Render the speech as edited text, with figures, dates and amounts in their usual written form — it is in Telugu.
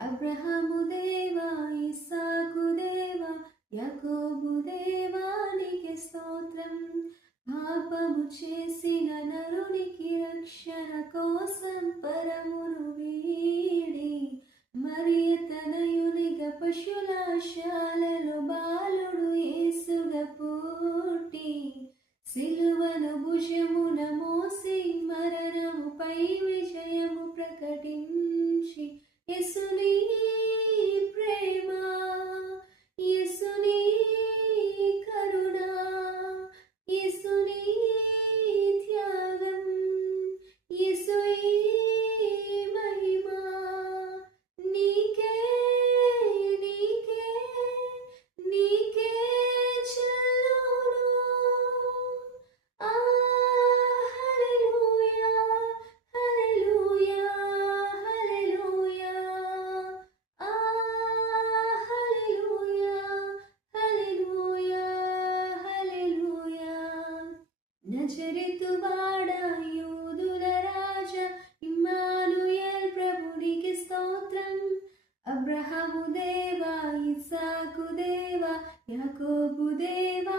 అబ్రహాము దేవా, ఇస్సాకు దేవా, యాకోబు దేవా నీకే స్తోత్రం. పాపము చేసిన నరునికి రక్షణ కోసం పరమును వీడి మరియ తనయునిగా పశులాశాలలో బాలుడు యేసుగా పుట్టి సిలువను భుజమున మోసి మరణముపై విజయము ప్రకటించి యేసుని ప్రేమ, యేసుని కరుణ, యేసుని త్యాగం, యేసు మహిమ నీకే నీకే నీకే చెల్లును. ఆ హల్లెలూయా హల్లెలూయా హల్లెలూయా. ఆ హల్లెలూయా హల్లెలూయా హల్లెలూయా. నజరేతువాడా, యూదుల రాజా, ఇమ్మానుయేల్ ప్రభునికి స్తోత్రం. అబ్రహాము దేవా, ఇస్సాకు దేవా, యాకోబు దేవా